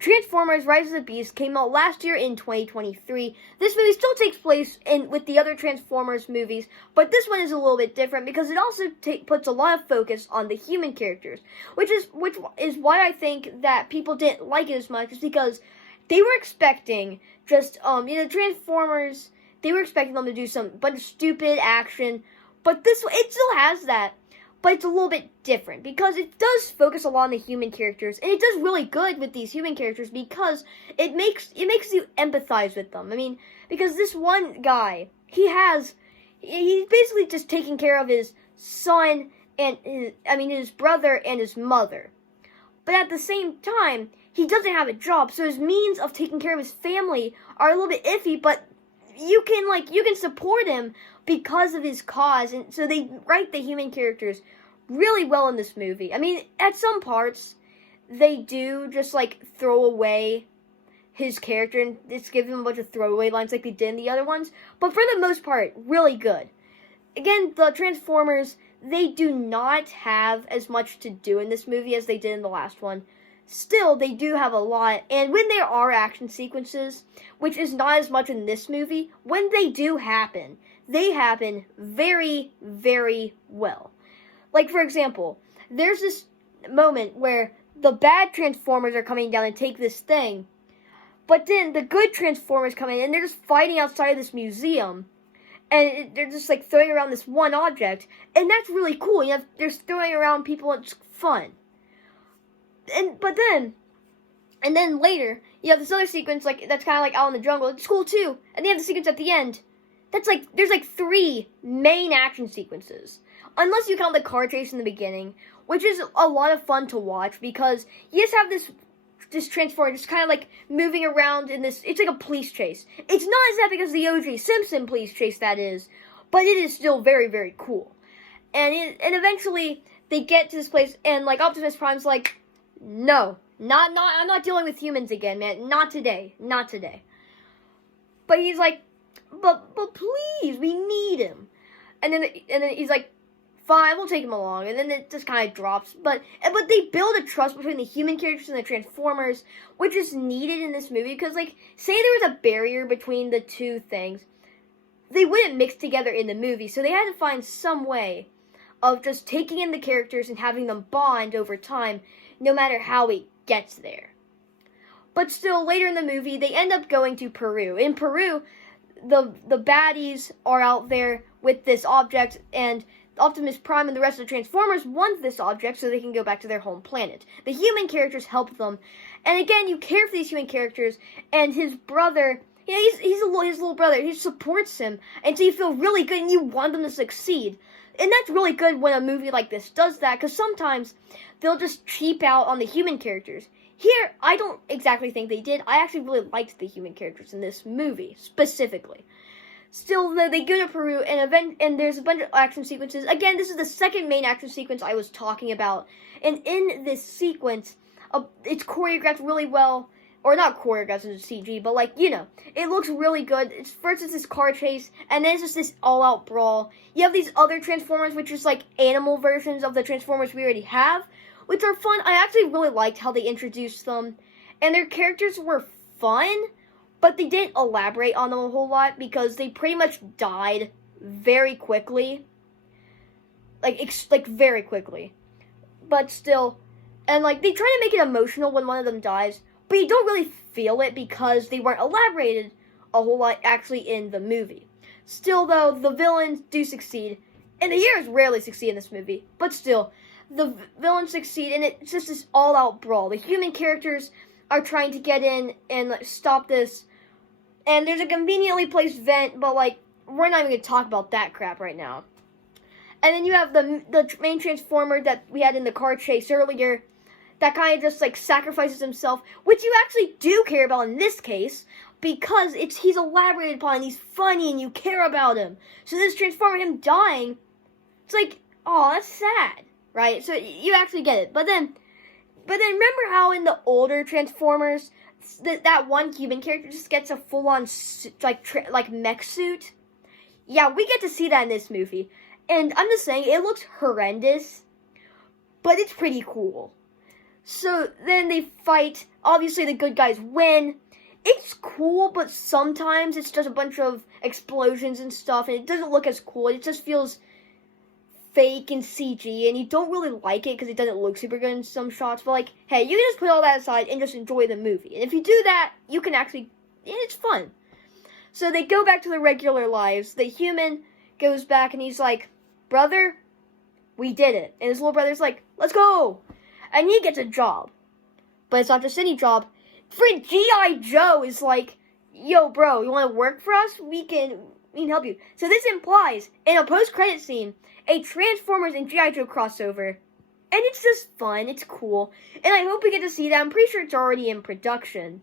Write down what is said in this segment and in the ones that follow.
Transformers: Rise of the Beast came out last year in 2023. This movie still takes place with the other Transformers movies, but this one is a little bit different because it also puts a lot of focus on the human characters, which is why I think that people didn't like it as much, is because they were expecting just Transformers. They were expecting them to do some bunch of stupid action, but it still has that. But it's a little bit different because it does focus a lot on the human characters, and it does really good with these human characters because it makes you empathize with them. I mean, because this one guy, he's basically just taking care of his son and his brother and his mother. But at the same time, he doesn't have a job, so his means of taking care of his family are a little bit iffy, but you can support him because of his cause, and so they write the human characters really well in this movie. I mean, at some parts, they do just, throw away his character and just give him a bunch of throwaway lines like they did in the other ones, but for the most part, really good. Again, the Transformers, they do not have as much to do in this movie as they did in the last one. Still, they do have a lot, and when there are action sequences, which is not as much in this movie, when they do happen, they happen very, very well. Like, for example, there's this moment where the bad Transformers are coming down and take this thing, but then the good Transformers come in, and they're just fighting outside of this museum, and they're just, throwing around this one object, and that's really cool. They're throwing around people, and it's fun. And then later, you have this other sequence, that's kind of out in the jungle. It's cool, too. And they have the sequence at the end. There's 3 main action sequences. Unless you count the car chase in the beginning, which is a lot of fun to watch, because you just have this Transformer just kind of, moving around in this, it's like a police chase. It's not as epic as the O.J. Simpson police chase, that is, but it is still very, very cool. And eventually, they get to this place, and, Optimus Prime's no, I'm not dealing with humans again, man. Not today. But he's but please, we need him. And then he's fine, we'll take him along. And then it just kind of drops. But they build a trust between the human characters and the Transformers, which is needed in this movie. Because, say there was a barrier between the two things, they wouldn't mix together in the movie. So they had to find some way of just taking in the characters and having them bond over time, no matter how it gets there. But still, later in the movie, they end up going to Peru. In Peru, the baddies are out there with this object, and Optimus Prime and the rest of the Transformers want this object so they can go back to their home planet. The human characters help them, and again, you care for these human characters, and his brother, he's his little brother, he supports him, and so you feel really good, and you want them to succeed. And that's really good when a movie like this does that, because sometimes they'll just cheap out on the human characters. Here, I don't exactly think they did. I actually really liked the human characters in this movie, specifically. Still, they go to Peru, and there's a bunch of action sequences. Again, this is the second main action sequence I was talking about. And in this sequence, it's choreographed really well. Or not choreographed in CG, but it looks really good. First it's this car chase, and then it's just this all-out brawl. You have these other Transformers, which is animal versions of the Transformers we already have, which are fun. I actually really liked how they introduced them, and their characters were fun, but they didn't elaborate on them a whole lot, because they pretty much died very quickly. Very quickly. But still, and they try to make it emotional when one of them dies, but you don't really feel it because they weren't elaborated a whole lot actually in the movie. Still, though, the villains do succeed. And the heroes rarely succeed in this movie. But still, the villains succeed, and it's just this all-out brawl. The human characters are trying to get in and stop this. And there's a conveniently placed vent, but we're not even going to talk about that crap right now. And then you have the main Transformer that we had in the car chase earlier, that kind of just sacrifices himself, which you actually do care about in this case, because he's elaborated upon, and he's funny, and you care about him. So this Transformer, him dying, it's oh, that's sad, right? So you actually get it. But then remember how in the older Transformers, that one human character just gets a full-on mech suit? Yeah, we get to see that in this movie, and I'm just saying, it looks horrendous, but it's pretty cool. So then they fight Obviously, the good guys win. It's cool, but sometimes it's just a bunch of explosions and stuff, and it doesn't look as cool. It just feels fake and CG, and you don't really like it because it doesn't look super good in some shots. But, like, hey, you can just put all that aside and just enjoy the movie. And if you do that, you can actually, it's fun. So they go back to their regular lives. The human goes back, and he's like, brother, we did it. And his little brother's like, let's go. And he gets a job. But it's not just any job. Friend G.I. Joe is like, yo, bro, you want to work for us? We can help you. So this implies, in a post-credit scene, a Transformers and G.I. Joe crossover. And it's just fun. It's cool. And I hope we get to see that. I'm pretty sure it's already in production.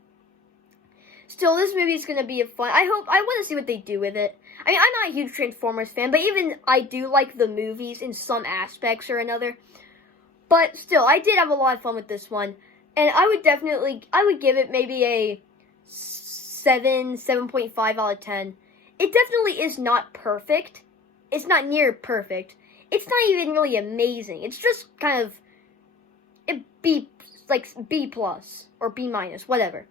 Still, this movie is going to be fun. I want to see what they do with it. I mean, I'm not a huge Transformers fan, but even I do like the movies in some aspects or another. But still, I did have a lot of fun with this one. And I would give it maybe a 7.5 out of 10. It definitely is not perfect. It's not near perfect. It's not even really amazing. It's just kind of a B plus or B minus, whatever.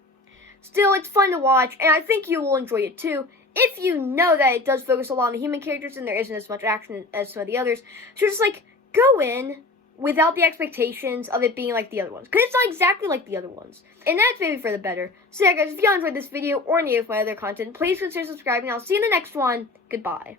Still, it's fun to watch, and I think you will enjoy it too. If you know that it does focus a lot on the human characters and there isn't as much action as some of the others, so just like go in without the expectations of it being like the other ones, because it's not exactly like the other ones, and that's maybe for the better. So yeah, guys, if you enjoyed this video or any of my other content, please consider subscribing. I'll see you in the next one. Goodbye.